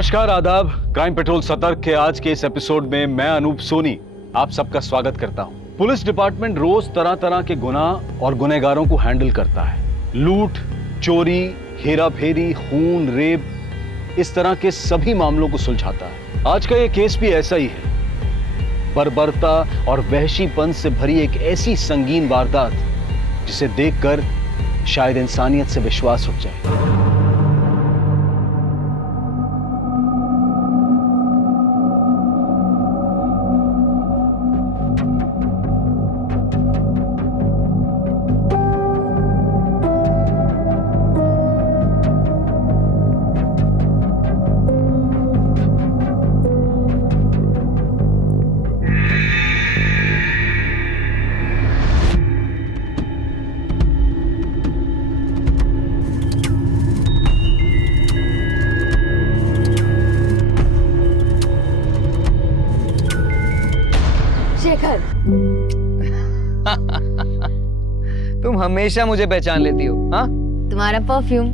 नमस्कार, आदाब। Crime petrol सतर्क के आज के इस एपिसोड में मैं अनूप सोनी आप सबका स्वागत करता हूं। पुलिस डिपार्टमेंट रोज तरह तरह के गुनाह और गुनहगारों को हैंडल करता है। लूट, चोरी, हेरा फेरी, खून, रेप, इस तरह के सभी मामलों को सुलझाता है। आज का ये केस भी ऐसा ही है। बर्बरता और वहशीपन से भरी एक ऐसी संगीन वारदात जिसे देखकर शायद इंसानियत से विश्वास उठ जाए। शेखर, तुम हमेशा मुझे पहचान लेती हो। हाँ, तुम्हारा परफ्यूम।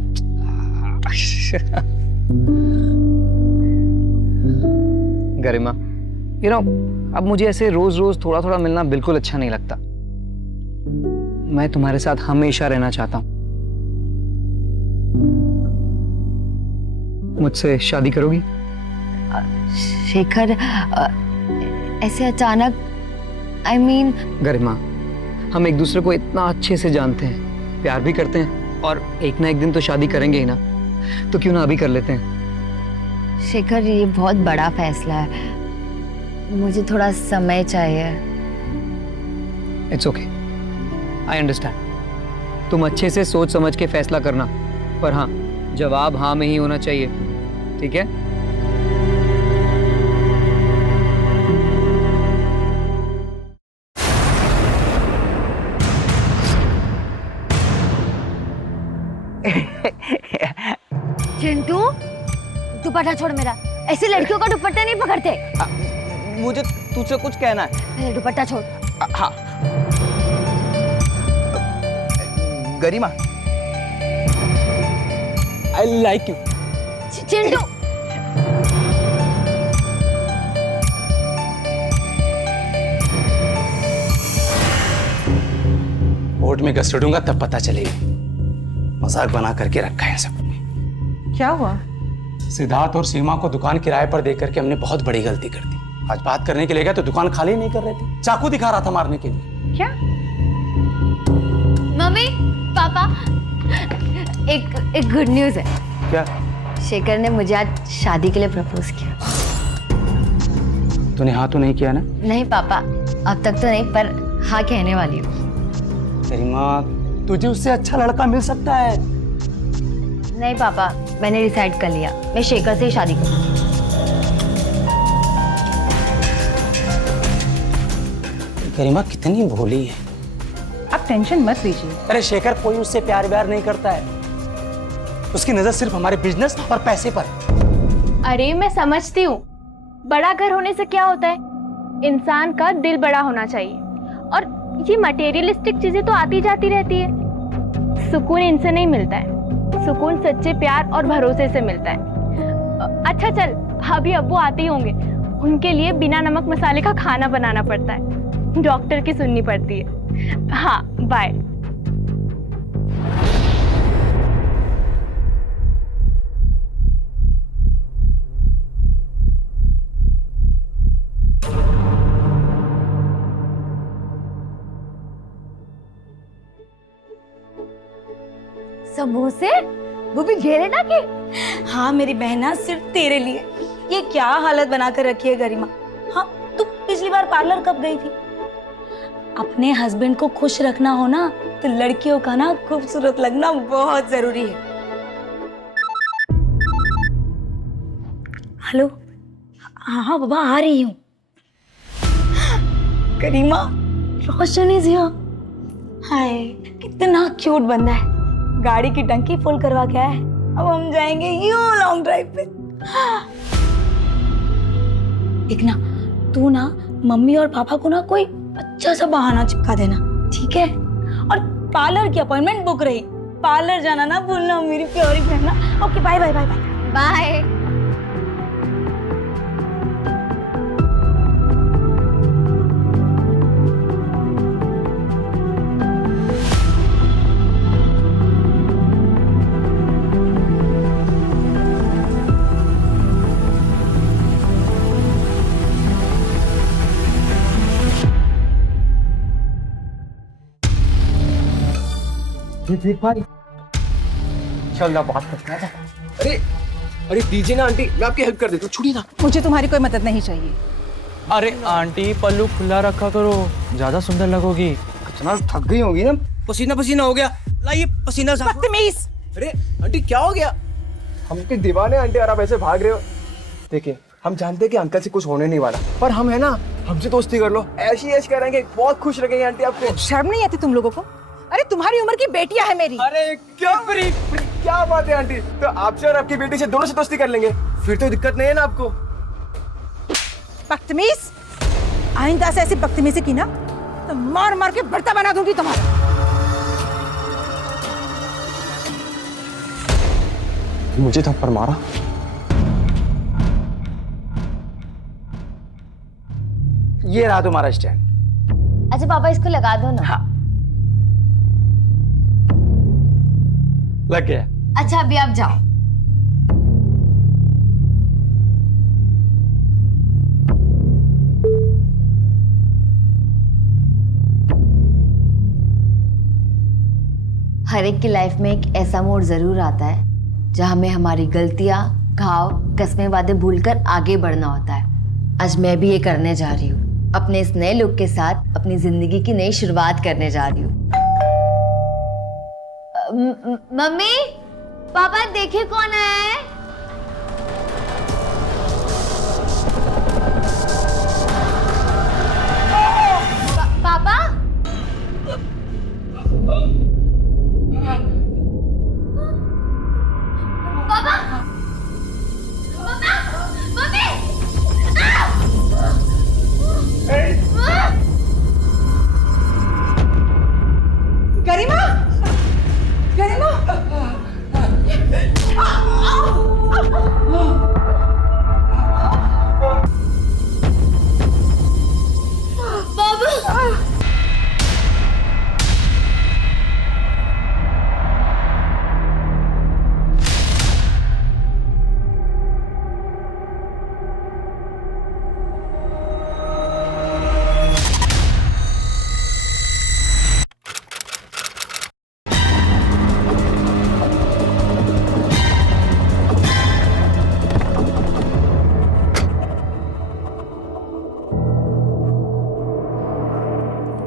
गरिमा, अब मुझे ऐसे रोज रोज थोड़ा थोड़ा मिलना बिल्कुल अच्छा नहीं लगता। मैं तुम्हारे साथ हमेशा रहना चाहता हूँ। मुझसे शादी करोगी? शेखर, ऐसे अचानक गरिमा, हम एक दूसरे को इतना अच्छे से जानते हैं, प्यार भी करते हैं और एक ना एक दिन तो शादी करेंगे ही ना, तो क्यों ना अभी कर लेते हैं। शेखर, ये बहुत बड़ा फैसला है, मुझे थोड़ा समय चाहिए। It's okay, I understand. तुम अच्छे से सोच समझ के फैसला करना, पर हाँ, जवाब हाँ में ही होना चाहिए, ठीक है? चिंटू, दुपट्टा छोड़ मेरा। ऐसे लड़कियों का दुपट्टा नहीं पकड़ते। मुझे तुझसे कुछ कहना है। मेरा दुपट्टा छोड़। हाँ, Garima, I like you. Chintu, court में घसीटूंगा तब पता चलेगा। मजाक बना करके रखा है सबने। क्या हुआ? सिद्धार्थ और सीमा को दुकान किराए पर देकर के हमने बहुत बड़ी गलती कर दी। आज बात करने के लिए गए तो दुकान खाली नहीं कर रहे थे, चाकू दिखा रहा था मारने के लिए। क्या? मम्मी, पापा, एक गुड न्यूज है। क्या? शेखर ने मुझे आज शादी के लिए प्रपोज किया। तूने हाँ तो नहीं किया ना? नहीं पापा, अब तक तो नहीं, पर हाँ कहने वाली हूँ। गरिमा, तुझे उससे अच्छा लड़का मिल सकता है। नहीं पापा, मैंने डिसाइड कर लिया, मैं शेखर से ही शादी करूंगी। गरिमा कितनी भोली है। आप टेंशन मत लीजिए। अरे शेखर कोई उससे प्यार व्यार नहीं करता है, उसकी नजर सिर्फ हमारे बिजनेस और पैसे पर। अरे मैं समझती हूँ, बड़ा घर होने से क्या होता है, इंसान का दिल बड़ा होना चाहिए, और ये मटेरियलिस्टिक चीजें तो आती जाती रहती है। सुकून इनसे नहीं मिलता है, सुकून सच्चे प्यार और भरोसे से मिलता है। अच्छा चल, अभी अब्बू आते ही होंगे, उनके लिए बिना नमक मसाले का खाना बनाना पड़ता है, डॉक्टर की सुननी पड़ती है। हाँ, बाय। समोसे, वो भी घेरे ना के। हाँ मेरी बहना, सिर्फ तेरे लिए। ये क्या हालत बना कर रखी है गरिमा। हाँ, तू पिछली बार पार्लर कब गई थी? अपने हस्बैंड को खुश रखना हो ना, तो लड़कियों का ना खूबसूरत लगना बहुत जरूरी है। हेलो, हाँ बाबा, आ रही हूँ। गरिमा, रोशन इज हियर। हाय, कितना क्यूट बंदा है। गाड़ी की टंकी फुल करवा के आया है। अब हम जाएंगे यूं लॉन्ग ड्राइव पे। एक ना, तू ना मम्मी और पापा को ना कोई अच्छा सा बहाना चिपका देना, ठीक है? और पार्लर की अपॉइंटमेंट बुक रही, पार्लर जाना ना भूलना मेरी प्यारी बहना। Okay, bye bye bye bye bye. देख भाई, चल ना बात करते हैं। अरे अरे दीजिए ना आंटी, मैं आपकी हेल्प कर देता हूँ, छोड़िए ना। मुझे तुम्हारी कोई मदद नहीं चाहिए। अरे आंटी पल्लू खुला रखा करो, ज्यादा सुंदर लगोगी। इतना थक गई होगी ना, पसीना पसीना हो गया। लाइए पसीना साफ। बदतमीज। अरे आंटी क्या हो गया? हम के दीवाने आंटी, और आप ऐसे भाग रहे हो। देखिए हम जानते हैं कि अंकल से कुछ होने नहीं वाला, पर हम है ना, हमसे दोस्ती कर लो, ऐसी ऐश करेंगे, बहुत खुश रखेंगे आंटी आपको। शर्म नहीं आती तुम लोगों को? अरे तुम्हारी उम्र की बेटियां है मेरी। अरे क्या क्या बात है आंटी, तो आपसे और आपकी बेटी से दोनों से दोस्ती कर लेंगे, फिर तो दिक्कत नहीं है ना आपको। बदतमीज, आइंदा से ऐसी बदतमीजी की ना तो मार मार के भरता बना दूंगी तुम्हारा। मुझे थप्पड़ मारा? ये रहा तुम्हारा स्टैंड। अच्छा पापा इसको लगा दो ना। हाँ। लग गया। अच्छा अभी आप जाओ। हर एक की लाइफ में एक ऐसा मोड़ जरूर आता है जहां हमें हमारी गलतियां, घाव, कस्में, वादे भूलकर आगे बढ़ना होता है। आज मैं भी ये करने जा रही हूँ। अपने इस नए लुक के साथ अपनी जिंदगी की नई शुरुआत करने जा रही हूँ। मम्मी, पापा देखिए कौन आया है। पापा? पापा? मम्मी! गरिमा, गरिमा,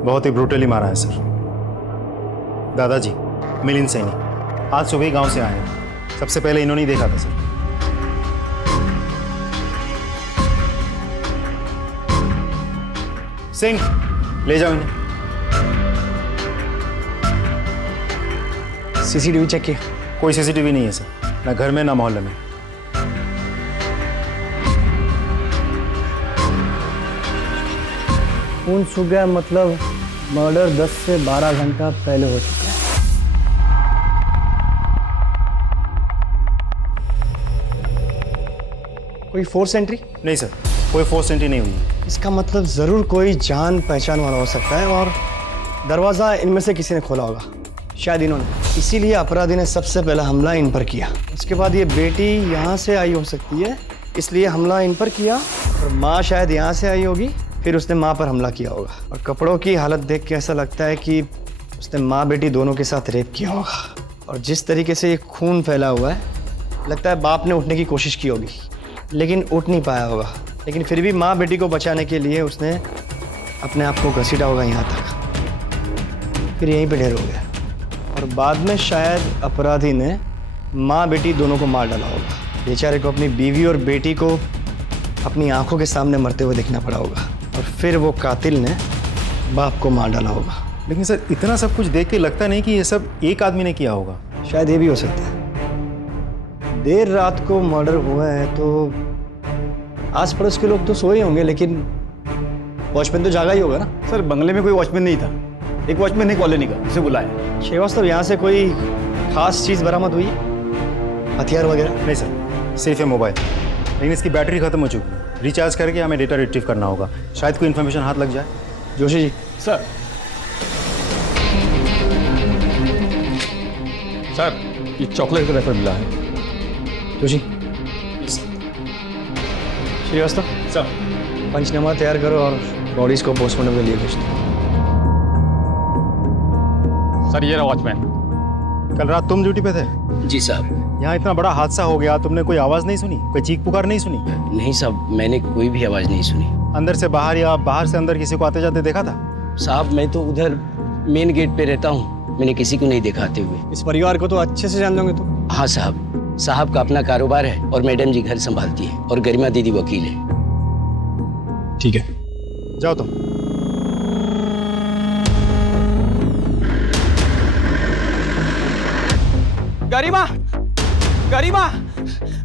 बहुत ही ब्रूटली मारा है सर। दादाजी मिलिंद सैनी आज सुबह ही गांव से आए हैं। सबसे पहले इन्होंने ही देखा था सर। सिंह ले जाओ इन्हें। सीसीटीवी चेक किया? कोई सीसीटीवी नहीं है सर, ना घर में ना मोहल्ले में। खून सूख गया मतलब मर्डर 10 से 12 घंटा पहले हो चुका है। कोई फोर्स एंट्री? नहीं सर, कोई फोर्स एंट्री नहीं हुई है। इसका मतलब जरूर कोई जान पहचान वाला हो सकता है और दरवाजा इनमें से किसी ने खोला होगा, शायद इन्होंने। इसीलिए अपराधी ने सबसे पहला हमला इन पर किया। उसके बाद ये बेटी यहाँ से आई हो सकती है, इसलिए हमला इन पर किया। और माँ शायद यहाँ से आई होगी, फिर उसने माँ पर हमला किया होगा। और कपड़ों की हालत देख के ऐसा लगता है कि उसने माँ बेटी दोनों के साथ रेप किया होगा। और जिस तरीके से ये खून फैला हुआ है, लगता है बाप ने उठने की कोशिश की होगी लेकिन उठ नहीं पाया होगा। लेकिन फिर भी माँ बेटी को बचाने के लिए उसने अपने आप को घसीटा होगा यहाँ तक, फिर यहीं पे ढेर हो गया। और बाद में शायद अपराधी ने माँ बेटी दोनों को मार डाला होगा। बेचारे को अपनी बीवी और बेटी को अपनी आंखों के सामने मरते हुए देखना पड़ा होगा और फिर वो कातिल ने बाप को मार डाला होगा। लेकिन सर इतना सब कुछ देख के लगता नहीं कि ये सब एक आदमी ने किया होगा। शायद ये भी हो सकता है। देर रात को मर्डर हुआ है तो आस पड़ोस के लोग तो सोए होंगे, लेकिन वॉचमैन तो जागा ही होगा ना। सर बंगले में कोई वॉचमैन नहीं था, एक वॉचमैन है कॉलोनी का, उसे बुलाया। श्रीवास्तव, यहाँ से कोई खास चीज़ बरामद हुई, हथियार वगैरह? नहीं सर, सिर्फ है मोबाइल, लेकिन इसकी बैटरी खत्म हो चुकी है। रिचार्ज करके हमें डेटा रिट्रीव करना होगा, शायद कोई इन्फॉर्मेशन हाथ लग जाए। जोशी जी। सर ये चॉकलेट का रेफर मिला है। जोशी। श्रीवास्तव सर, पंचनामा तैयार करो और बॉडीज को पोस्टमार्टम के लिए भेज दो। सर ये रहा वॉचमैन। कल रात तुम ड्यूटी पे थे? जी साहब। यहाँ इतना बड़ा हादसा हो गया, तुमने कोई आवाज नहीं सुनी? कोई चीख पुकार नहीं सुनी? नहीं साहब, मैंने कोई भी आवाज नहीं सुनी। अंदर से बाहर या बाहर से अंदर किसी को आते जाते देखा था? साहब मैं तो उधर मेन गेट पे रहता हूँ, मैंने किसी को नहीं देखा आते हुए। इस परिवार को तो अच्छे से जान दोगे तुम। हाँ साहब, साहब का अपना कारोबार है और मैडम जी घर संभालती है और गरिमा दीदी वकील है। ठीक है, जाओ तुम। गरिमा, गरिमा,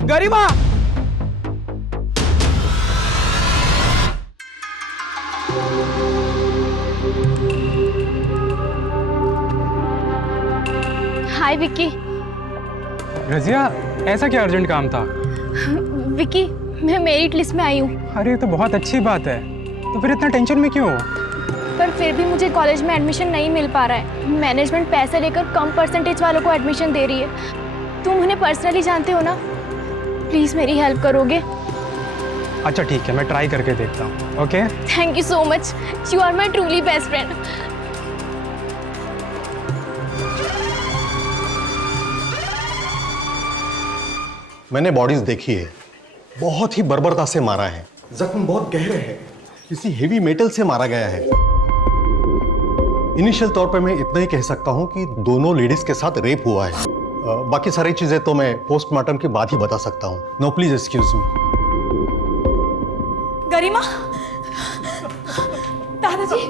गरिमा। हाय विक्की। रजिया, ऐसा क्या अर्जेंट काम था? विक्की, मैं मेरिट लिस्ट में आई हूँ। अरे ये तो बहुत अच्छी बात है, तो फिर इतना टेंशन में क्यों हो? पर फिर भी मुझे कॉलेज में एडमिशन नहीं मिल पा रहा है। मैनेजमेंट पैसे लेकर कम परसेंटेज वालों को एडमिशन दे रही है। तुम उन्हें पर्सनली जानते हो ना, प्लीज़ मेरी हेल्प करोगे? अच्छा ठीक है, मैं ट्राई करके देखता हूँ। Okay, thank you so much, you are my truly best friend. मैंने बॉडीज देखी है, बहुत ही बर्बरता से मारा है, जख्म बहुत गहरे हैं, किसी हेवी मेटल से मारा गया है। इनिशियल तौर पर मैं इतना ही कह सकता हूं कि दोनों लेडीज के साथ रेप हुआ है। बाकी सारी चीजें तो मैं पोस्टमार्टम के बाद ही बता सकता हूं। No please excuse me. Garima, दादाजी।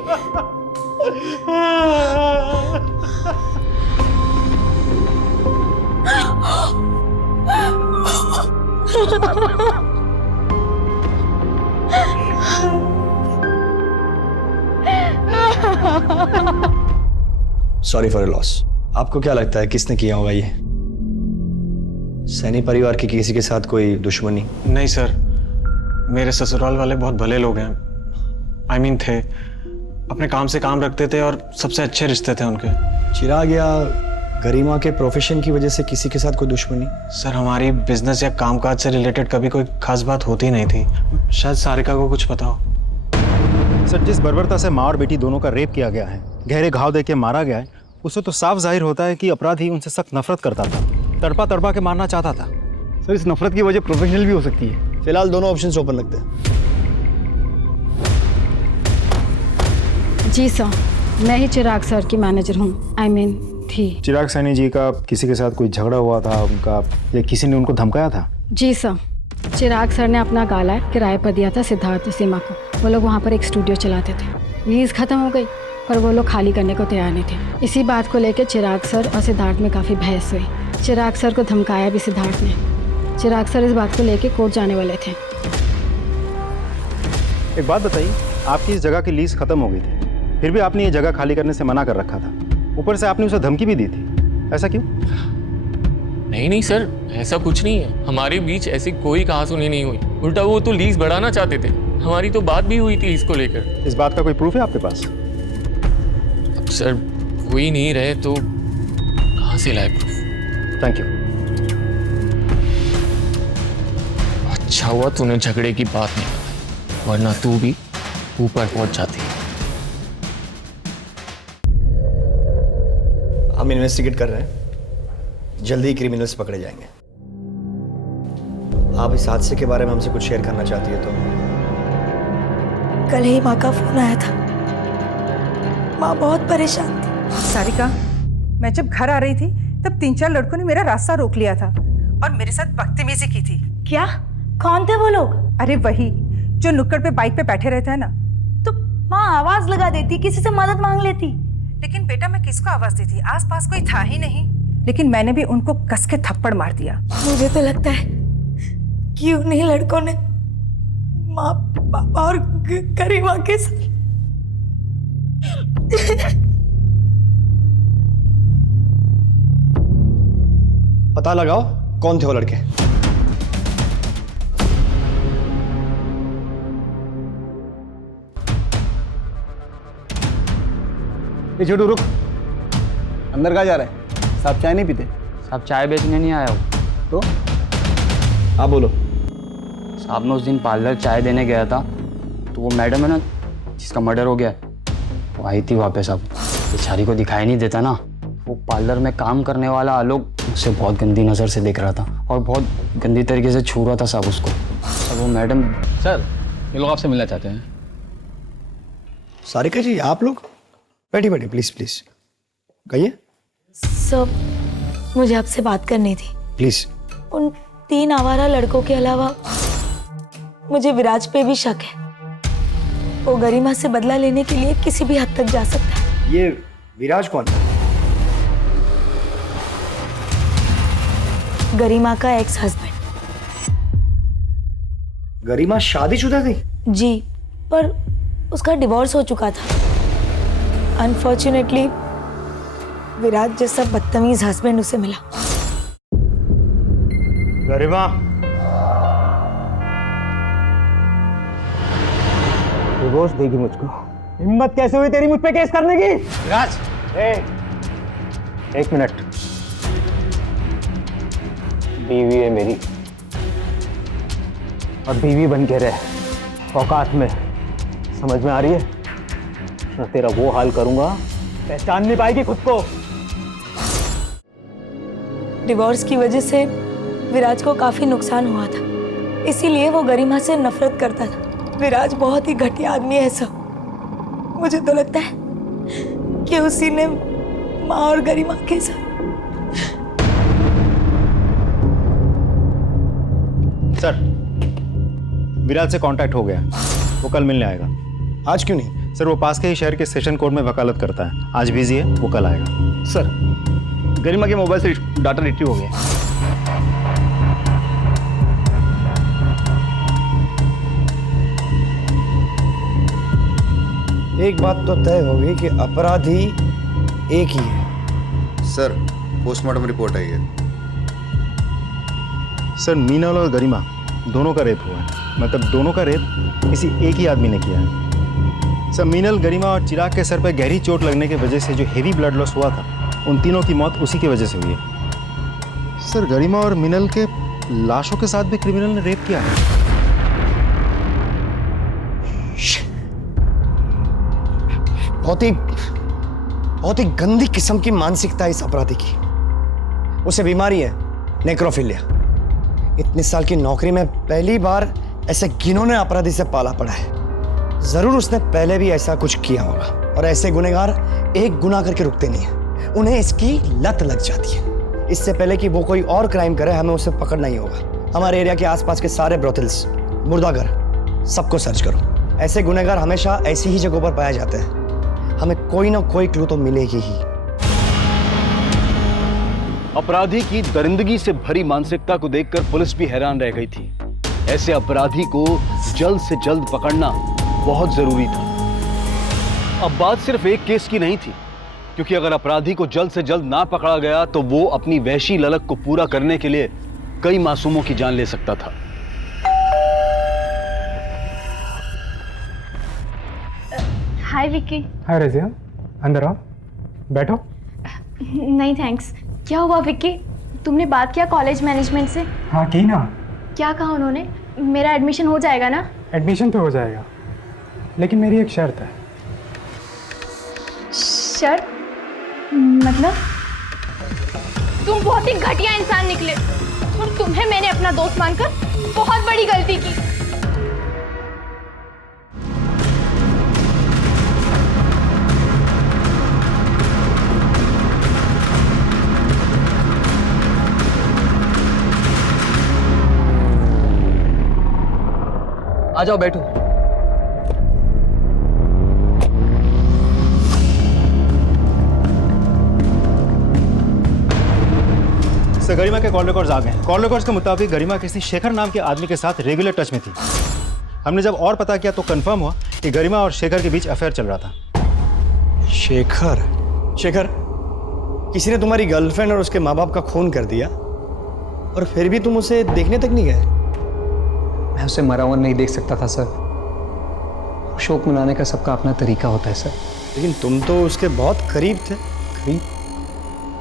Sorry for loss. आपको क्या लगता है किसने किया होगा ये? सैनी परिवार की किसी के साथ कोई दुश्मनी? नहीं सर, मेरे ससुराल वाले बहुत भले लोग हैं। I mean थे, अपने काम से काम रखते थे और सबसे अच्छे रिश्ते थे उनके। चिराग या गरिमा के प्रोफेशन की वजह से किसी के साथ कोई दुश्मनी? सर हमारी बिजनेस या कामकाज से रिलेटेड कभी कोई खास बात होती नहीं थी। शायद सारिका को कुछ पता हो। सर, जिस बर्बरता से माँ और बेटी दोनों का रेप किया गया है, गहरे घाव देके मारा गया है, उससे तो साफ जाहिर होता है कि अपराधी उनसे सख्त नफरत करता था, तड़पा तड़पा के मारना चाहता था। सर, इस नफरत की वजह प्रोफेशनल भी हो सकती है। फिलहाल दोनों ऑप्शंस ओपन रखते हैं। जी सर, मैं ही चिराग सर की मैनेजर हूँ। I mean थी। चिराग सैनी जी का किसी के साथ कोई झगड़ा हुआ था उनका, या किसी ने उनको धमकाया था? जी सर, चिराग सर ने अपना गाला किराए पर दिया था सिद्धार्थ सीमा को। वो लोग वहाँ पर एक स्टूडियो चलाते थे। लीज खत्म हो गई पर वो लोग खाली करने को तैयार नहीं थे। इसी बात को लेकर चिराग सर और सिद्धार्थ में काफ़ी बहस हुई। चिराग सर को धमकाया भी सिद्धार्थ ने। चिराग सर इस बात को लेकर कोर्ट जाने वाले थे। एक बात बताइए, आपकी इस जगह की लीज खत्म हो गई थी, फिर भी आपने ये जगह खाली करने से मना कर रखा था। ऊपर से आपने उसे धमकी भी दी थी, ऐसा क्यों? नहीं सर, ऐसा कुछ नहीं है। हमारे बीच ऐसी कोई कहासुनी नहीं हुई। उल्टा वो तो लीज बढ़ाना चाहते थे। हमारी तो बात भी हुई थी इसको लेकर। इस बात का कोई प्रूफ है आपके पास? अब सर हो ही नहीं रहे तो कहाँ से लाए प्रूफ? Thank you. अच्छा हुआ तूने झगड़े की बात नहीं बताई, वरना तू भी ऊपर पहुंच जाती। हम इन्वेस्टिगेट कर रहे हैं, जल्दी ही क्रिमिनल्स पकड़े जाएंगे। आप इस हादसे के बारे में हमसे कुछ शेयर करना चाहती है तो? कल ही माँ का फोन आया था। माँ बहुत परेशान थी। सारिका, मैं जब घर आ रही थी तब 3-4 लड़कों ने मेरा रास्ता रोक लिया था और मेरे साथ बदतमीजी की थी। क्या? कौन थे वो लोग? अरे वही जो नुक्कड़ पे बाइक पे बैठे रहते हैं ना। तो माँ आवाज लगा देती, किसी से मदद मांग लेती। लेकिन बेटा मैं किसको आवाज दी थी? आसपास कोई था ही नहीं। लेकिन मैंने भी उनको कस के थप्पड़ मार दिया। मुझे तो लगता है कि उन्हीं लड़कों ने माँ, पापा और गरिमा के साथ पता लगाओ कौन थे वो लड़के। ये छोटू रुक, अंदर कहाँ जा रहा है? साहब चाय नहीं पीते? साहब चाय बेचने नहीं आया हूँ। तो आप बोलो। साहब मैं उस दिन पार्लर चाय देने गया था तो वो मैडम है ना जिसका मर्डर हो गया, वो आई थी वापस। अब बेचारी को दिखाई नहीं देता ना, वो पार्लर में काम करने वाला आलोक उसे बहुत गंदी नज़र से देख रहा था और बहुत गंदी तरीके से छू रहा था साहब उसको। और वो मैडम। सर, ये लोग आपसे मिलना चाहते हैं। सारिका जी, आप लोग बैठिए बैठिए, प्लीज प्लीज कहिए। सर, मुझे आपसे बात करनी थी। प्लीज। उन 3 आवारा लड़कों के अलावा मुझे विराज पे भी शक है। वो गरिमा से बदला लेने के लिए किसी भी हद तक जा सकता है। ये विराज कौन है? गरिमा का एक्स हस्बैंड। गरिमा शादीशुदा थी? जी, पर उसका डिवोर्स हो चुका था। अनफॉर्चुनेटली विराज जैसा बदतमीज हस्बैंड उसे मिला। गरिमा, डिवोर्स देगी मुझको? हिम्मत कैसे हुई तेरी मुझ पे केस करने की? विराज, एक मिनट। बीवी है मेरी, और बीवी बन के रहे औकात में, समझ में आ रही है? मैं तेरा वो हाल करूंगा पहचान नहीं पाएगी खुद को। डिवोर्स की वजह से विराज को काफी नुकसान हुआ था, इसीलिए वो गरिमा से नफरत करता था। विराज बहुत ही घटिया आदमी है सर। मुझे तो लगता है कि उसी ने माँ और गरिमा के साथ। सर, विराज से कांटेक्ट हो गया, वो कल मिलने आएगा। आज क्यों नहीं? सर, वो पास के ही शहर के सेशन कोर्ट में वकालत करता है। आज बिजी है, वो कल आएगा। सर, गरिमा के मोबाइल से डाटा रिट्रीव हो गया। एक बात तो तय होगी कि अपराधी एक ही है। सर, पोस्टमार्टम रिपोर्ट आई है। सर, मीनल और गरिमा दोनों का रेप हुआ है। मतलब दोनों का रेप किसी एक ही आदमी ने किया है। सर, मीनल, गरिमा और चिराग के सर पर गहरी चोट लगने की वजह से जो हेवी ब्लड लॉस हुआ था, उन तीनों की मौत उसी की वजह से हुई है। सर, गरिमा और मीनल के लाशों के साथ भी क्रिमिनल ने रेप किया है। बहुत ही गंदी किस्म की मानसिकता है इस अपराधी की। उसे बीमारी है नेक्रोफिलिया। इतने साल की नौकरी में पहली बार ऐसे घिनौने अपराधी से पाला पड़ा है। जरूर उसने पहले भी ऐसा कुछ किया होगा, और ऐसे गुनहगार एक गुनाह करके रुकते नहीं हैं, उन्हें इसकी लत लग जाती है। इससे पहले कि वो कोई और क्राइम करे, हमें उसे पकड़ना ही होगा। हमारे एरिया के आसपास के सारे ब्रोथल्स, मुर्दाघर, सबको सर्च करो। ऐसे गुनहगार हमेशा ऐसी ही जगहों पर पाए जाते हैं। हमें कोई ना कोई क्लू तो मिलेगी ही। अपराधी की दरिंदगी से भरी मानसिकता को देखकर पुलिस भी हैरान रह गई थी। ऐसे अपराधी को जल्द से जल्द पकड़ना बहुत जरूरी था। अब बात सिर्फ एक केस की नहीं थी, क्योंकि अगर अपराधी को जल्द से जल्द ना पकड़ा गया तो वो अपनी वहशी ललक को पूरा करने के लिए कई मासूमों की जान ले सकता था। हाय विक्की। हाय रजिया, अंदर आओ, बैठो। नहीं थैंक्स। क्या हुआ विक्की? तुमने बात किया कॉलेज मैनेजमेंट से? हाँ की ना। क्या कहा उन्होंने? मेरा एडमिशन हो जाएगा ना? एडमिशन तो हो जाएगा, लेकिन मेरी एक शर्त है। शर्त? मतलब? तुम बहुत ही घटिया इंसान निकले, और तुम्हें मैंने अपना दोस्त मानकर बहुत बड़ी गलती की। आ जाओ, बैठो। सर, गरिमा के कॉल रिकॉर्ड्स आ गए। कॉल रिकॉर्ड्स के मुताबिक गरिमा किसी शेखर नाम के आदमी के साथ रेगुलर टच में थी। हमने जब और पता किया तो कंफर्म हुआ कि गरिमा और शेखर के बीच अफेयर चल रहा था। शेखर? शेखर, किसी ने तुम्हारी गर्लफ्रेंड और उसके माँ बाप का खून कर दिया, और फिर भी तुम उसे देखने तक नहीं गए? मैं उसे मरा हुआ नहीं देख सकता था सर। शोक मनाने का सबका अपना तरीका होता है सर। लेकिन तुम तो उसके बहुत करीब थे। करीब?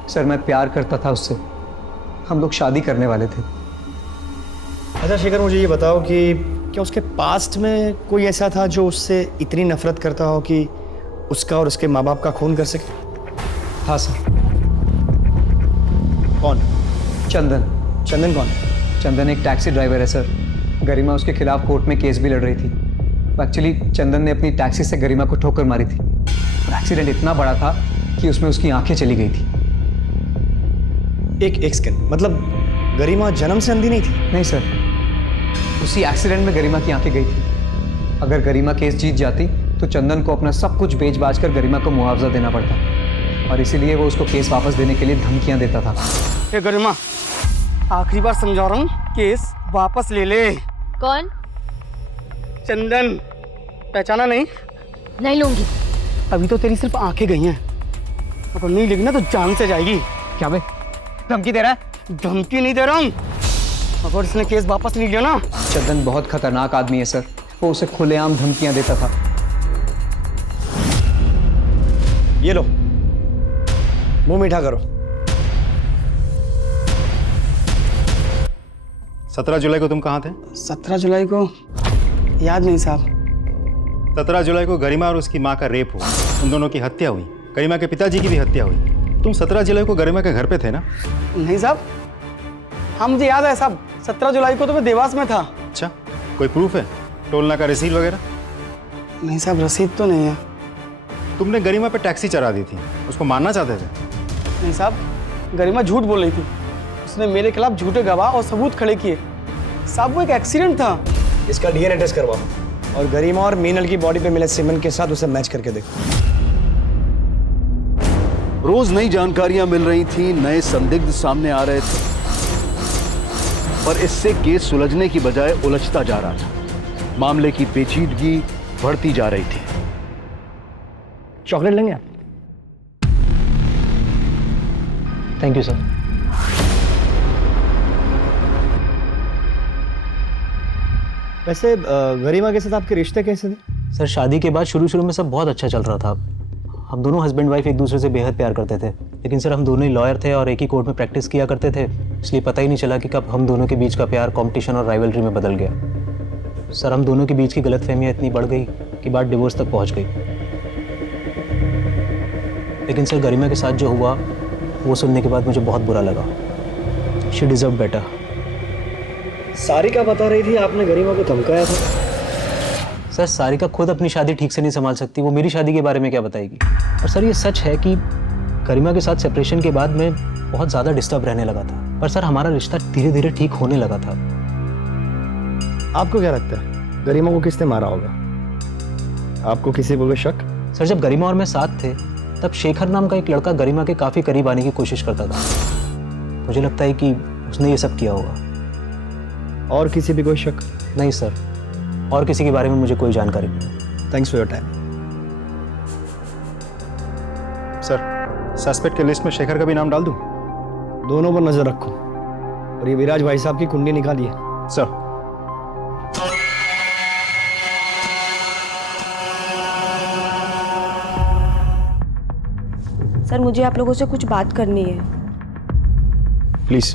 सर, मैं प्यार करता था उससे। हम लोग शादी करने वाले थे। अच्छा शेखर, मुझे ये बताओ कि क्या उसके पास्ट में कोई ऐसा था जो उससे इतनी नफरत करता हो कि उसका और उसके माँ बाप का खून कर सके? हाँ सर। कौन? चंदन। चंदन कौन? चंदन एक टैक्सी ड्राइवर है सर। गरिमा उसके खिलाफ कोर्ट में केस भी लड़ रही थी। एक्चुअली चंदन ने अपनी टैक्सी से गरिमा को ठोकर मारी थी और एक्सीडेंट इतना बड़ा था कि उसमें उसकी आंखें चली गई थी। एक सेकंड, मतलब गरिमा जन्म से अंधी नहीं थी? नहीं सर, उसी एक्सीडेंट में गरिमा की आंखें गई थी। अगर गरिमा केस जीत जाती तो चंदन को अपना सब कुछ बेच बाच कर गरिमा को मुआवजा देना पड़ता और इसीलिए वो उसको केस वापस देने के लिए धमकियां देता था। ए गरिमा, आखिरी बार समझा रहा हूँ, केस वापस ले ले। कौन? चंदन, पहचाना नहीं? नहीं लूंगी। अभी तो तेरी सिर्फ आंखें गई हैं, अगर नहीं लेगी ना तो जान से जाएगी। क्या बे, धमकी दे रहा है? धमकी नहीं दे रहा हूँ, अगर इसने केस वापस नहीं लिया ना। चंदन बहुत खतरनाक आदमी है सर, वो उसे खुलेआम धमकियां देता था। ये लो, मुंह मीठा करो। 17 जुलाई को तुम कहाँ थे? 17 जुलाई को याद नहीं साहब। 17 जुलाई को गरिमा और उसकी माँ का रेप हुआ, उन दोनों की हत्या हुई, गरिमा के पिताजी की भी हत्या हुई। तुम 17 जुलाई को गरिमा के घर पे थे ना? नहीं साहब, हाँ मुझे याद है साहब, 17 जुलाई को तो मैं देवास में था। अच्छा, कोई प्रूफ है? टोलना का रसीद वगैरह? नहीं साहब, रसीद तो नहीं है। तुमने गरिमा पे टैक्सी चढ़ा दी थी, उसको मारना चाहते थे? नहीं साहब, गरिमा झूठ बोल रही थी, उसने मेरे खिलाफ झूठे गवाह और सबूत खड़े किए। साहब वो एक एक्सीडेंट था। इसका डीएनए टेस्ट करवाओ और गरिमा और मीनल की बॉडी पे मिले सीमेंट के साथ उसे मैच करके देखो। रोज नई जानकारियां मिल रही थी, नए संदिग्ध सामने आ रहे थे, पर इससे केस सुलझने की बजाय उलझता जा रहा था। मामले की पेचीदगी बढ़ती जा रही थी। चॉकलेट लेंगे आप? Thank you sir. वैसे गरिमा के साथ आपके रिश्ते कैसे थे? सर शादी के बाद शुरू में सब बहुत अच्छा चल रहा था। हम दोनों हस्बैंड वाइफ एक दूसरे से बेहद प्यार करते थे, लेकिन सर हम दोनों ही लॉयर थे और एक ही कोर्ट में प्रैक्टिस किया करते थे, इसलिए पता ही नहीं चला कि कब हम दोनों के बीच का प्यार कंपटीशन और राइवलरी में बदल गया। सर हम दोनों के बीच की गलतफहमियां इतनी बढ़ गई कि बात डिवोर्स तक पहुंच गई। लेकिन सर गरिमा के साथ जो हुआ वो सुनने के बाद मुझे बहुत बुरा लगा। She deserve better. सारिका बता रही थी आपने गरिमा को धमकाया था। सर सारिका खुद अपनी शादी ठीक से नहीं संभाल सकती, वो मेरी शादी के बारे में क्या बताएगी। और सर ये सच है कि गरिमा के साथ सेपरेशन के बाद मैं बहुत ज़्यादा डिस्टर्ब रहने लगा था, पर सर हमारा रिश्ता धीरे धीरे ठीक होने लगा था। आपको क्या लगता है गरिमा को किसने मारा होगा? आपको किसी को कोई शक? सर जब गरिमा और मैं साथ थे तब शेखर नाम का एक लड़का गरिमा के काफ़ी करीब आने की कोशिश करता था। मुझे लगता है कि उसने ये सब किया होगा। और किसी भी कोई शक? नहीं सर, और किसी के बारे में मुझे कोई जानकारी नहीं। Thanks for your time. Sir suspect के लिस्ट में शेखर का भी नाम डाल दूं? दोनों पर नजर रखो और ये विराज भाई साहब की कुंडली निकालिए। सर सर मुझे आप लोगों से कुछ बात करनी है। प्लीज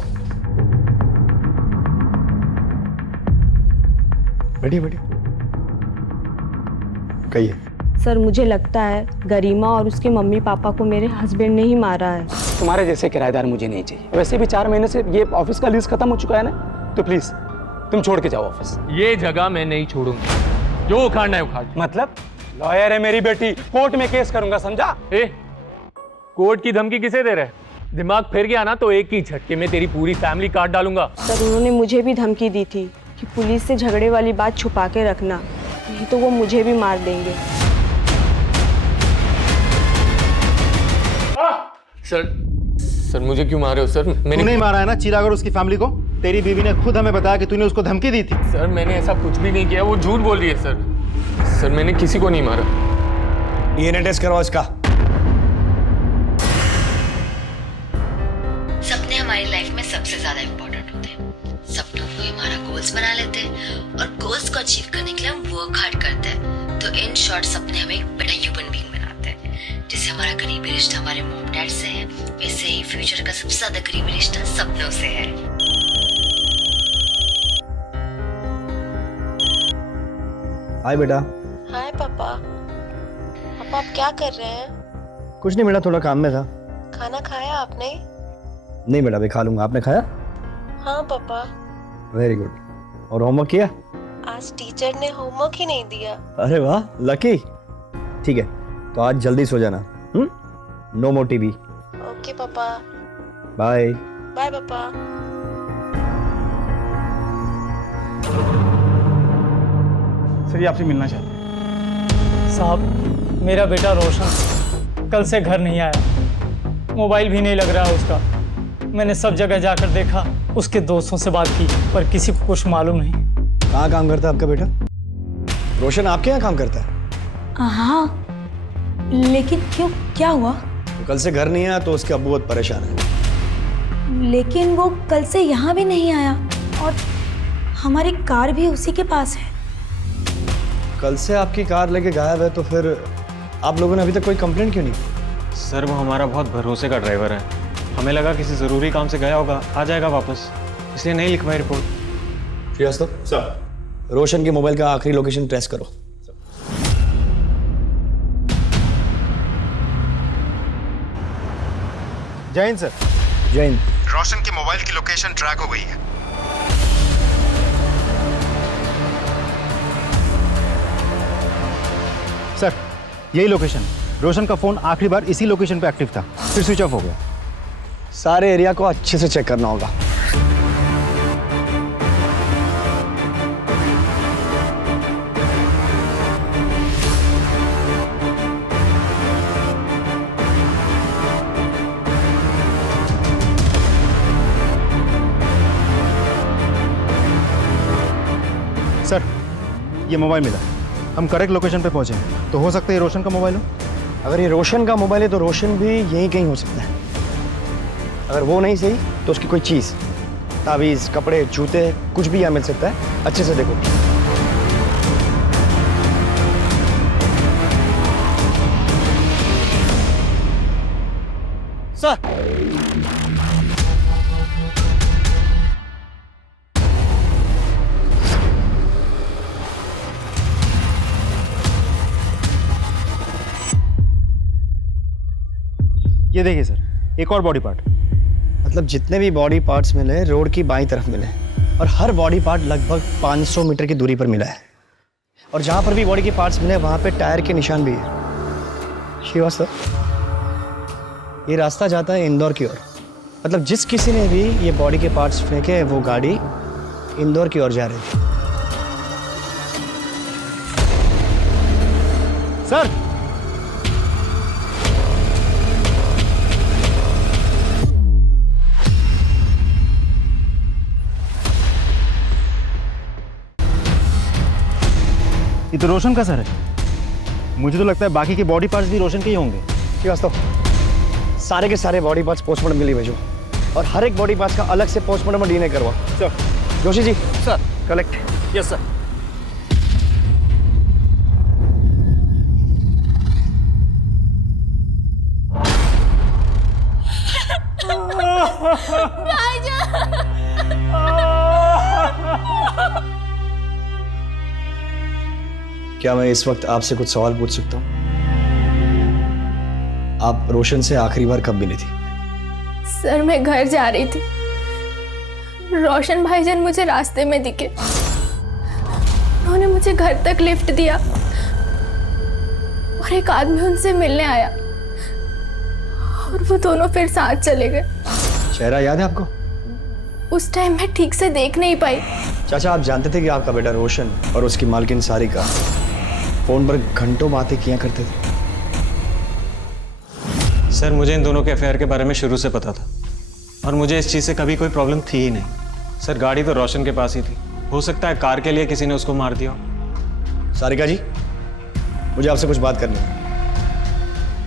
बैठिए बैठिए, कहिए। सर मुझे लगता है गरिमा और उसके मम्मी पापा को मेरे हस्बैंड ने ही मारा है। तुम्हारे जैसे किराएदार मुझे नहीं चाहिए। वैसे भी 4 महीने से ये ऑफिस का लीज खत्म हो चुका है ना, तो प्लीज तुम छोड़ के जाओ ऑफिस। ये जगह मैं नहीं छोड़ूंगा, जो उखाड़ना है उखाड़। मतलब लॉयर है मेरी बेटी, कोर्ट में केस करूंगा, समझा? कोर्ट की धमकी किसे दे रहे? दिमाग फिर गया ना तो एक ही झटके में तेरी पूरी फैमिली काट डालूंगा। सर उन्होंने मुझे भी धमकी दी थी कि पुलिस से झगड़े वाली बात छुपा के रखना, नहीं तो वो मुझे भी मार देंगे। सर मुझे क्यों मारे हो सर? मैंने नहीं मारा है ना चिराग और उसकी फैमिली को। तेरी बीवी ने खुद हमें बताया कि तूने उसको धमकी दी थी। सर मैंने ऐसा कुछ भी नहीं किया, वो झूठ बोल रही है सर। सर मैंने किसी को नहीं मारा। डीएनए टेस्ट करवाओ इसका। सपने हमारी लाइफ में सबसे ज्यादा इम्पोर्टेंट होते हैं। सपनों को ही हमारा गोल्स बना लेते हैं और गोल्स को अचीव करने के लिए हम वर्क हार्ड करते हैं। तो इन शॉर्ट सपने हमें एक बड़ा ह्यूमन बीइंग बनाते हैं। जैसे हमारा करीबी रिश्ता हमारे मॉम डैड से है, वैसे ही फ्यूचर का सबसे ज्यादा करीबी रिश्ता सपनों से है। हाय बेटा। हाय पापा। पापा आप क्या कर रहे हैं? कुछ नहीं बेटा, थोड़ा काम में था। खाना खाया आपने? नहीं बेटा, अभी खा लूंगा। आपने खाया? हाँ पापा। Very good. और होमवर्क किया? आज टीचर ने होमवर्क ही नहीं दिया। अरे वाह, लकी। ठीक है, तो आज जल्दी सो जाना। No more TV. ओके पापा। बाय। बाय पापा। सर, ये आपसे मिलना चाहते हैं। साहब, मेरा बेटा रोशन कल से घर नहीं आया। मोबाइल भी नहीं लग रहा है उसका। मैंने सब जगह जाकर देखा, उसके दोस्तों से बात की, पर किसी को कुछ मालूम नहीं। कहाँ काम करता है आपका बेटा? रोशन आपके यहाँ काम करता है? हाँ, लेकिन क्यों, क्या हुआ? तो कल से घर नहीं आया तो उसके अब्बू बहुत परेशान है। लेकिन वो कल से यहाँ भी नहीं आया और हमारी कार भी उसी के पास है। कल से आपकी कार लेके गायब है, तो फिर आप लोगों ने अभी तक कोई कंप्लेंट क्यों नहीं? सर, वो हमारा बहुत भरोसे का ड्राइवर है। हमें लगा किसी ज़रूरी काम से गया होगा, आ जाएगा वापस, इसलिए नहीं लिखवाई रिपोर्ट। श्रीवास्तव सर, रोशन के मोबाइल का आखिरी लोकेशन ट्रेस करो। जय हिंद सर। जय हिंद। रोशन की मोबाइल की लोकेशन ट्रैक हो गई है। सर, यही लोकेशन। रोशन का फोन आखिरी बार इसी लोकेशन पे एक्टिव था, फिर स्विच ऑफ हो गया। सारे एरिया को अच्छे से चेक करना होगा। सर, ये मोबाइल मिला। हम करेक्ट लोकेशन पे पहुंचे हैं, तो हो सकता है ये रोशन का मोबाइल हो। अगर ये रोशन का मोबाइल है तो रोशन भी यहीं कहीं हो सकता है। अगर वो नहीं सही तो उसकी कोई चीज़, तावीज़, कपड़े, जूते, कुछ भी यहाँ मिल सकता है। अच्छे से देखो। सर, ये देखिए सर, एक और बॉडी पार्ट। मतलब जितने भी बॉडी पार्ट्स मिले रोड की बाईं तरफ मिले, और हर बॉडी पार्ट लगभग 500 मीटर की दूरी पर मिला है। और जहाँ पर भी बॉडी के पार्ट्स मिले वहाँ पे टायर के निशान भी है। श्रीवास्तव, ये रास्ता जाता है इंदौर की ओर। मतलब जिस किसी ने भी ये बॉडी के पार्ट्स फेंके, वो गाड़ी इंदौर की ओर जा रही थी। सर, ये तो रोशन का सर है। मुझे तो लगता है बाकी के बॉडी पार्ट्स भी रोशन के ही होंगे। श्रीवास्तव, सारे के सारे बॉडी पार्ट्स पोस्टमार्टम के लिए भेजो, और हर एक बॉडी पार्ट्स का अलग से पोस्टमार्टम और डीएनए करवाओ। Sir. Joshi ji. Sir. Collect. Yes sir. क्या मैं इस वक्त आपसे कुछ सवाल पूछ सकता हूँ? आप रोशन से आखिरी बार कब मिली थी? सर, मैं घर जा रही थी। रोशन भाईजान मुझे रास्ते में दिखे। उन्होंने मुझे घर तक लिफ्ट दिया और एक आदमी उनसे मिलने आया और वो दोनों फिर साथ चले गए। चेहरा याद है आपको? उस टाइम मैं ठीक से देख नहीं पाई। चाचा, आप जानते थे कि आपका बेटा रोशन और उसकी मालकिन सारिका फोन पर घंटों बातें किया करते थे? सर, मुझे इन दोनों के अफेयर के बारे में शुरू से पता था, और मुझे इस चीज़ से कभी कोई प्रॉब्लम थी ही नहीं। सर, गाड़ी तो रोशन के पास ही थी। हो सकता है कार के लिए किसी ने उसको मार दिया हो। सारिका जी, मुझे आपसे कुछ बात करनी है।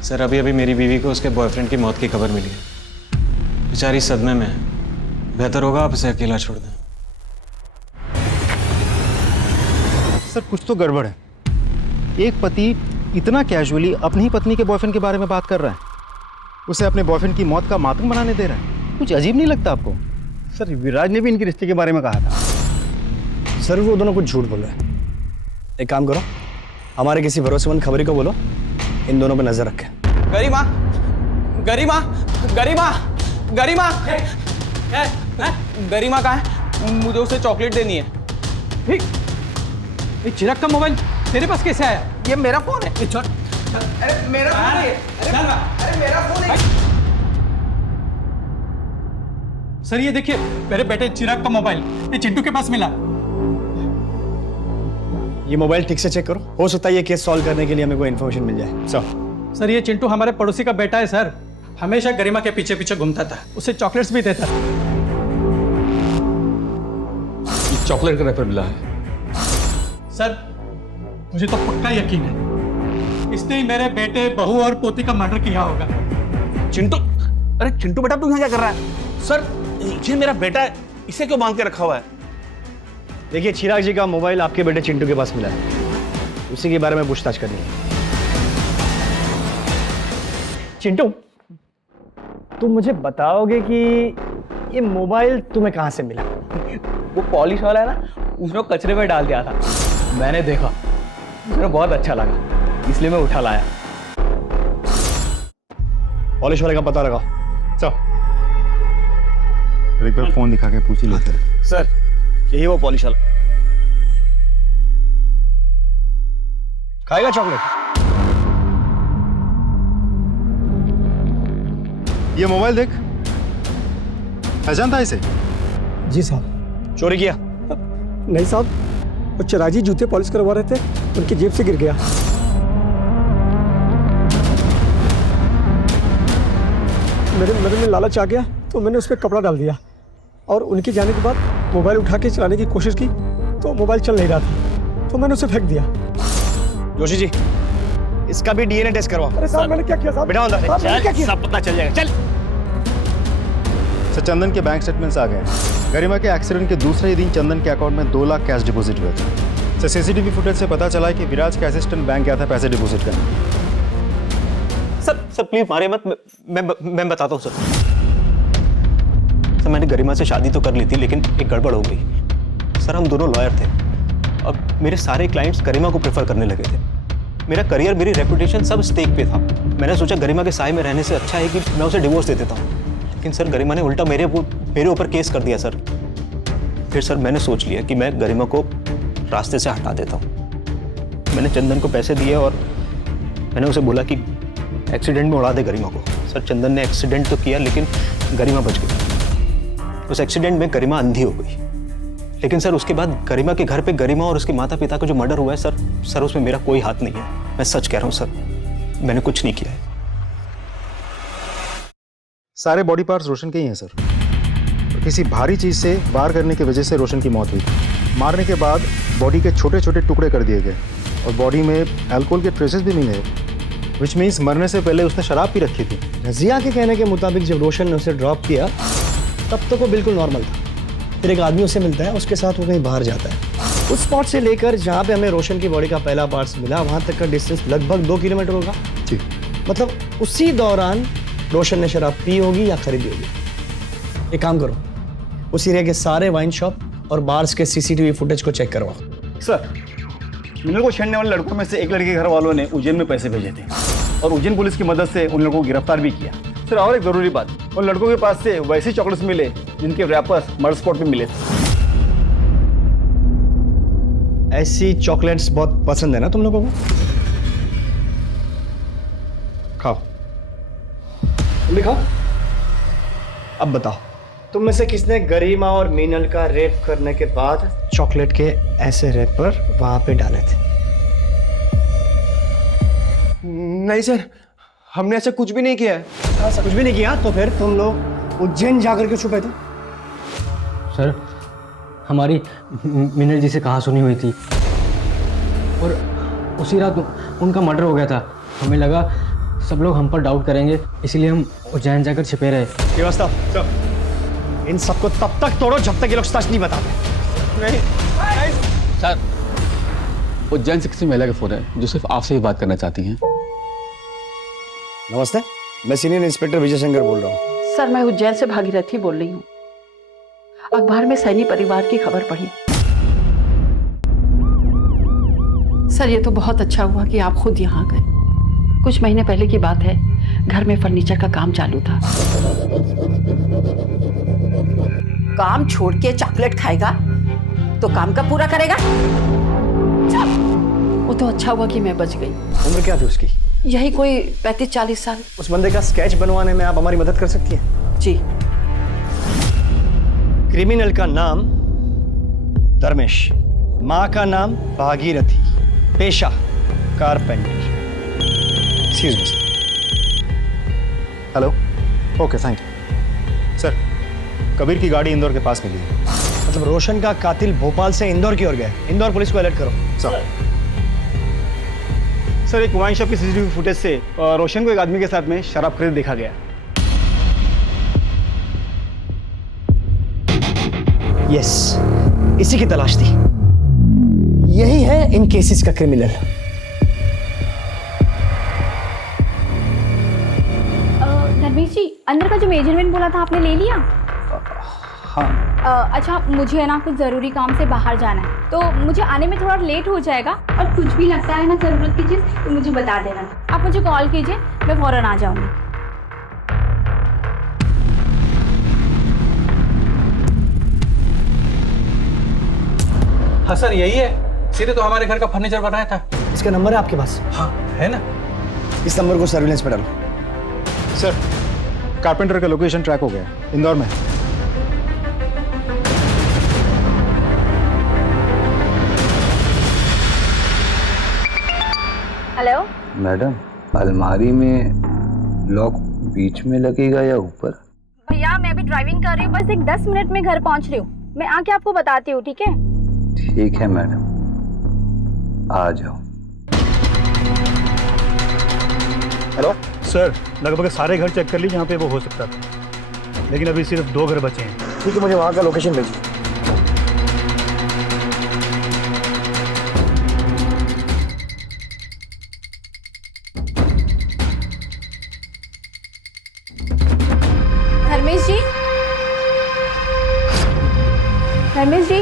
सर, अभी अभी मेरी बीवी को उसके बॉयफ्रेंड की मौत की खबर मिली है। बेचारी सदमे में है। बेहतर होगा आप इसे अकेला छोड़ दें। सर, कुछ तो गड़बड़ है। एक पति इतना कैजुअली अपनी ही पत्नी के बॉयफ्रेंड के बारे में बात कर रहा है, उसे अपने बॉयफ्रेंड की मौत का मातम बनाने दे रहा है। कुछ अजीब नहीं लगता आपको? सर, विराज ने भी इनके रिश्ते के बारे में कहा था। सर, वो दोनों कुछ झूठ बोल रहे हैं। एक काम करो, हमारे किसी भरोसेमंद खबरी को बोलो इन दोनों पे नजर रखें। गरिमा, गरिमा, गरिमा, गरिमा गरिमा कहाँ है? मुझे उसे चॉकलेट देनी है। ये चिराग का मोबाइल तेरे पास कैसे आया? ये मेरा फोन है। अरे मेरा फोन है। अरे मेरा फोन है। सर ये देखिए, मेरे बेटे चिराग का मोबाइल ये चिंटू के पास मिला। ये मोबाइल ठीक से चेक करो, हो सकता है ये केस सॉल्व करने के लिए हमें कोई इन्फॉर्मेशन मिल जाए। सर ये चिंटू हमारे पड़ोसी का बेटा है सर, हमेशा गरिमा के पीछे पीछे घूमता था, उसे चॉकलेट्स भी देता था। ये चॉकलेट का रैपर मिला है। सर मुझे तो पक्का यकीन है इसने ही मेरे बेटे, बहू और पोती का मर्डर किया होगा। चिंटू, अरे चिंटू बेटा तू यहाँ क्या कर रहा है? सर ये मेरा बेटा है, इसे क्यों बांध के रखा हुआ है? देखिए चिराग जी का मोबाइल आपके बेटे चिंटू के पास मिला है, उसी के बारे में पूछताछ करनी है। चिंटू, तुम मुझे बताओगे कि ये मोबाइल तुम्हें कहाँ से मिला? वो पॉलिश वाला है ना, उसने कचरे में डाल दिया था, मैंने देखा, मुझे बहुत अच्छा लगा, इसलिए मैं उठा लाया। पॉलिश वाले का पता लगाओ। चल एक बार फोन दिखा के पूछ ही लेते हैं। सर यही वो पॉलिश वाला। खाएगा चॉकलेट? ये मोबाइल देख, पहचानता है इसे? जी साहब। चोरी किया? नहीं साहब, वो चिराग जी जूते पॉलिश करवा रहे थे, उनकी जेब से गिर गया। मेरे में लालच आ गया तो मैंने उस पर कपड़ा डाल दिया और उनके जाने के बाद मोबाइल उठा के चलाने की कोशिश की तो मोबाइल चल नहीं रहा था, तो मैंने उसे फेंक दिया। जोशी जी, इसका भी डीएनए टेस्ट करवाओ। अरे साहब मैंने क्या किया साहब? बिठा अंदर। साहब, मैंने क्या किया? सब पता चल जाएगा। चल। सर चंदन के बैंक स्टेटमेंट्स आ गए हैं। गरिमा के एक्सीडेंट के दूसरे ही दिन चंदन के अकाउंट में 2 लाख कैश डिपॉजिट हुए थे। सर सीसीटीवी फुटेज से पता चला है कि विराज का असिस्टेंट बैंक गया था पैसे डिपॉजिट करने। सर प्लीज मारे मत, मैं बताता हूँ सर। मैंने गरिमा से शादी तो कर ली थी, लेकिन एक गड़बड़ हो गई। सर हम दोनों लॉयर थे, अब मेरे सारे क्लाइंट्स गरिमा को प्रेफर करने लगे थे। मेरा करियर, मेरी रेपुटेशन सब स्टेक पे था। मैंने सोचा गरिमा के साए में रहने से अच्छा है कि मैं उसे डिवोर्स दे देता हूँ, लेकिन सर गरिमा ने उल्टा मेरे ऊपर केस कर दिया सर। फिर सर मैंने सोच लिया कि मैं गरिमा को रास्ते से हटा देता हूँ। मैंने चंदन को पैसे दिए और मैंने उसे बोला कि एक्सीडेंट में उड़ा दे गरिमा को। सर चंदन ने एक्सीडेंट तो किया, लेकिन गरिमा बच गई। उस एक्सीडेंट में गरिमा अंधी हो गई, लेकिन सर उसके बाद गरिमा के घर पे गरिमा और उसके माता पिता का जो मर्डर हुआ है सर उसमें मेरा कोई हाथ नहीं है। मैं सच कह रहा हूँ सर, मैंने कुछ नहीं किया है। सारे बॉडी पार्ट्स रोशन के ही हैं सर। किसी भारी चीज से वार करने की वजह से रोशन की मौत हुई थी। मारने के बाद बॉडी के छोटे छोटे टुकड़े कर दिए गए और बॉडी में अल्कोहल के ट्रेसेस भी मिले, विच मीन्स मरने से पहले उसने शराब पी रखी थी। रजिया के कहने के मुताबिक जब रोशन ने उसे ड्रॉप किया तब तो वो बिल्कुल नॉर्मल था। फिर एक आदमी उसे मिलता है, उसके साथ वो कहीं बाहर जाता है। उस स्पॉट से लेकर जहाँ पे हमें रोशन की बॉडी का पहला पार्ट्स मिला, वहाँ तक का डिस्टेंस लगभग 2 किलोमीटर होगा। जी। मतलब उसी दौरान रोशन ने शराब पी होगी या खरीदी होगी। एक काम करो, उस एरिया के सारे वाइन शॉप और बार्स के सीसीटीवी फुटेज को चेक करवाओ। सर, मिनल को छेड़ने वाले लड़कों में से एक लड़के के घर वालों ने उज्जैन में पैसे भेजे थे और उज्जैन पुलिस की मदद से उन लोगों को गिरफ्तार भी किया। सर और एक जरूरी बात, उन लड़कों के पास से वैसे चॉकलेट्स मिले जिनके रैपर्स मर्डर स्पॉट पे मिले थे। ऐसी चॉकलेट्स बहुत पसंद है ना तुम लोगों को? खाओ, तुम भी खाओ। अब बताओ, तुम में से किसने गरिमा और मीनल का रेप करने के बाद चॉकलेट के ऐसे रैपर वहां पे डाले थे? नहीं सर, हमने ऐसा कुछ भी नहीं किया है। कुछ भी नहीं किया? तो फिर तुम लोग उज्जैन जाकर के छुपे थे? सर हमारी मीनल जी से कहाँ सुनी हुई थी और उसी रात उनका मर्डर हो गया था। हमें लगा सब लोग हम पर डाउट करेंगे, इसीलिए हम उज्जैन जाकर छिपे रहे। व्यवस्था, इन सबको तब तक तोड़ो जब तक ये लोग सच नहीं बताते। नहीं सर, उज्जैन से किसी महिला का फोन है जो सिर्फ आपसे ही बात करना चाहती हैं। नमस्ते, मैं सीनियर इंस्पेक्टर विजय शंकर बोल रहा हूँ। सर मैं उज्जैन से भागीरथी बोल रही हूँ। अखबार में सैनी परिवार की खबर पढ़ी। सर ये तो बहुत अच्छा हुआ कि आप खुद यहाँ गए। कुछ महीने पहले की बात है, घर में फर्नीचर का काम चालू था। काम छोड़ के चॉकलेट खाएगा तो काम कब पूरा करेगा? वो तो अच्छा हुआ कि मैं बच गई। उम्र क्या थी उसकी? यही कोई 35-40 साल। उस बंदे का स्केच बनवाने में आप हमारी मदद कर सकती हैं? जी। क्रिमिनल का नाम धर्मेश, माँ का नाम भागीरथी, पेशा carpenter. Excuse me. Hello. Okay, thank you sir. Kabir की गाड़ी इंदौर के पास मिली है। मतलब रोशन का कातिल भोपाल से इंदौर की ओर गया। इंदौर पुलिस को अलर्ट करो। सर, एक वाइन शॉप की सीसीटीवी फुटेज से रोशन को एक आदमी के साथ में शराब खरीद देखा गया। यस, इसी की तलाश थी। यही है इन केसेस का क्रिमिनल। धर्मेश जी, अंदर का जो मेजरमेंट बोला था आपने ले लिया? हाँ। अच्छा, मुझे है ना कुछ ज़रूरी काम से बाहर जाना है, तो मुझे आने में थोड़ा लेट हो जाएगा, और कुछ भी लगता है ना ज़रूरत की चीज़ तो मुझे बता देना। आप मुझे कॉल कीजिए, मैं फ़ौरन आ जाऊँगी। हाँ सर, यही है। सीधे तो हमारे घर का फर्नीचर बनाया था। इसका नंबर है आपके पास? हाँ, है ना। इस नंबर को सर्विलेंस पे डालो। सर, कारपेंटर का लोकेशन ट्रैक हो गया, इंदौर में। हेलो मैडम, अलमारी में लॉक बीच में लगेगा या ऊपर? भैया, मैं अभी ड्राइविंग कर रही हूँ, बस एक 10 मिनट में घर पहुँच रही हूँ। मैं आके आपको बताती हूँ, ठीक है? ठीक है मैडम, आ जाओ। हेलो सर, लगभग सारे घर चेक कर ली जहाँ पे वो हो सकता था, लेकिन अभी सिर्फ 2 घर बचे हैं। ठीक है, मुझे वहाँ का लोकेशन भेजिए। धर्मेश जी, धर्मेश जी,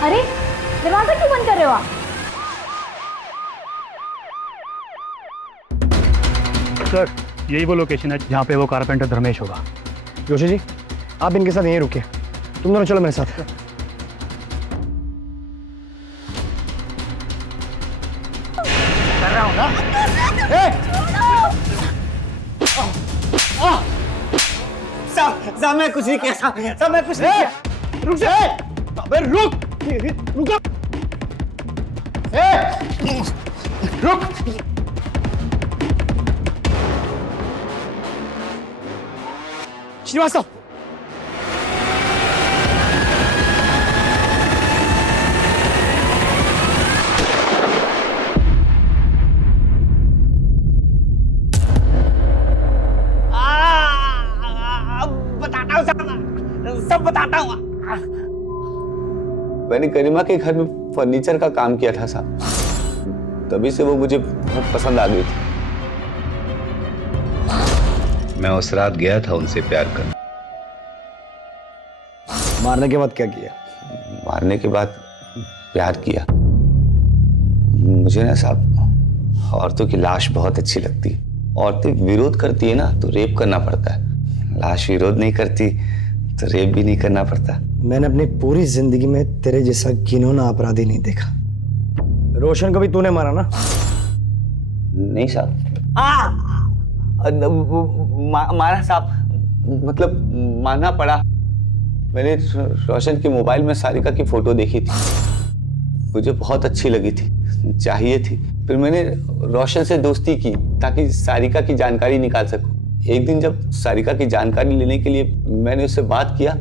अरे दरवाजा क्यों बंद कर रहे हो आप? सर, यही वो लोकेशन है जहाँ पे वो कारपेंटर धर्मेश होगा। जोशी जी, आप इनके साथ यहीं रुकिए। तुम दोनों चलो मेरे साथ। कर रहा हूँ ना। साहब, मैं कुछ नहीं किया। साहब, मैं कुछ नहीं किया। रुक जा। अबे रुक। रुक। रुक। श्रीवास्तव, बताता हूँ, सब बताता हूँ। मैंने गरिमा के घर में फर्नीचर का काम किया था साहब, तभी से वो मुझे बहुत पसंद आ गई थी। मैं उस रात गया था उनसे प्यार करने। मारने के बाद क्या किया? मारने के बाद प्यार किया। मुझे ना साहब औरतों की लाश बहुत अच्छी लगती है। औरतें विरोध करती है ना तो रेप करना पड़ता है, लाश विरोध नहीं करती तो रेप भी नहीं करना पड़ता। मैंने अपनी पूरी जिंदगी में तेरे जैसा घिनौना अपराधी नहीं देखा। रोशन को भी तूने मारा ना? नहीं साहब। मारा साहब, मतलब मानना पड़ा। मैंने रोशन के मोबाइल में सारिका की फोटो देखी थी, मुझे बहुत अच्छी लगी थी, चाहिए थी। फिर मैंने रोशन से दोस्ती की ताकि सारिका की जानकारी निकाल सकूं। एक दिन जब सारिका की जानकारी लेने के लिए मैंने उससे बात किया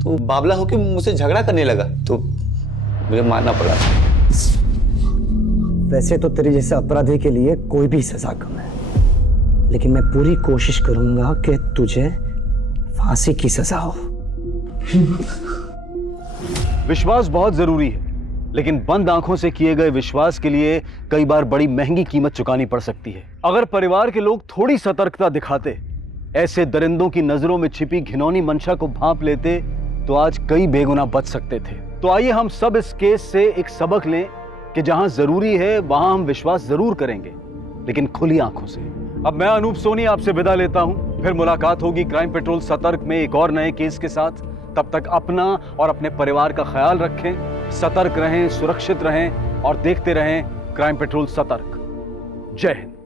तो बावला होकर मुझसे झगड़ा करने लगा, तो मुझे मारना पड़ा। वैसे तो तेरे जैसे अपराधी के लिए कोई भी सजा कम है, लेकिन मैं पूरी कोशिश करूंगा कि तुझे फांसी की सजा हो। विश्वास बहुत जरूरी है, लेकिन बंद आंखों से किए गए विश्वास के लिए कई बार बड़ी महंगी कीमत चुकानी पड़ सकती है। अगर परिवार के लोग थोड़ी सतर्कता दिखाते, ऐसे दरिंदों की नजरों में छिपी घिनौनी मंशा को भांप लेते, तो आज कई बेगुनाह बच सकते थे। तो आइए हम सब इस केस से एक सबक लें कि जहां जरूरी है वहां हम विश्वास जरूर करेंगे, लेकिन खुली आंखों से। अब मैं अनूप सोनी आपसे विदा लेता हूं। फिर मुलाकात होगी क्राइम पेट्रोल सतर्क में एक और नए केस के साथ। तब तक अपना और अपने परिवार का ख्याल रखें, सतर्क रहें, सुरक्षित रहें और देखते रहें क्राइम पेट्रोल सतर्क। जय हिंद।